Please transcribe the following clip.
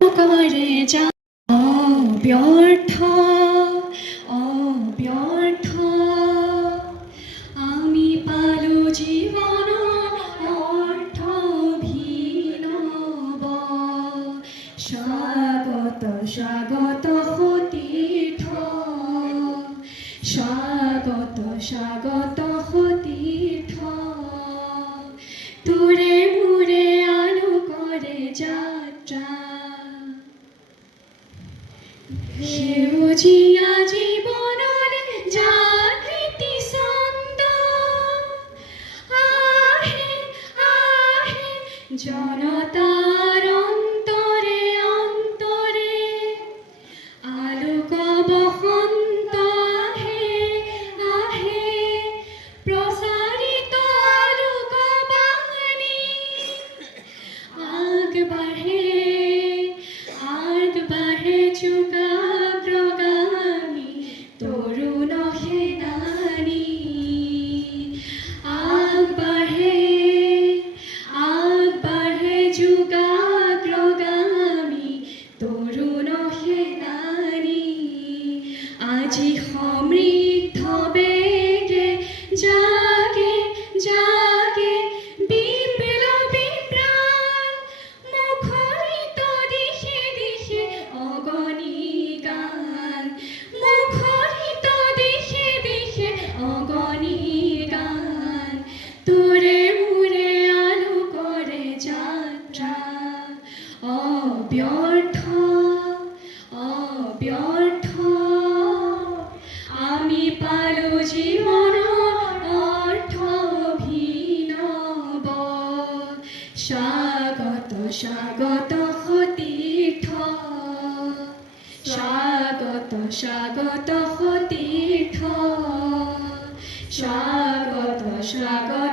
করে যা অব্যর্থ অব্যর্থ আমি পালু জীবন অর্থ ভিনব স্বাগত স্বাগত তীর্থ স্বাগত স্বাগত তীর্থ তুরে মুরে আলো করে যাত্রা সেউজিয়া জীবনরে জাগৃতি ছন্দ আহে আহে জনতার অন্তরে অন্তরে আলোক বসন্ত আহে আহে প্রসারিত আলোক বাণী আগ বাঢ়ে যুগাগ্রগামী তরুণ সেনানী আগবাঢ়ে যুগাগ্রগামী তরুণ সেনানী আজি সমৃদ্ধ বেগে জাগে জাগে বিপ্লবী প্রাণ মুখরিত দিশে দিশে অগণী গান মুখরিত দিশে দিশে অগণী গান তুরে মুরে আলো করে যাত্রা অব্যর্থ অব্যর্থ আমি পালু জীবন অর্থ ভিনব স্বাগত স্বাগত তীর্থ স্বাগত স্বাগত তীর্থ স্বাগত স্বাগত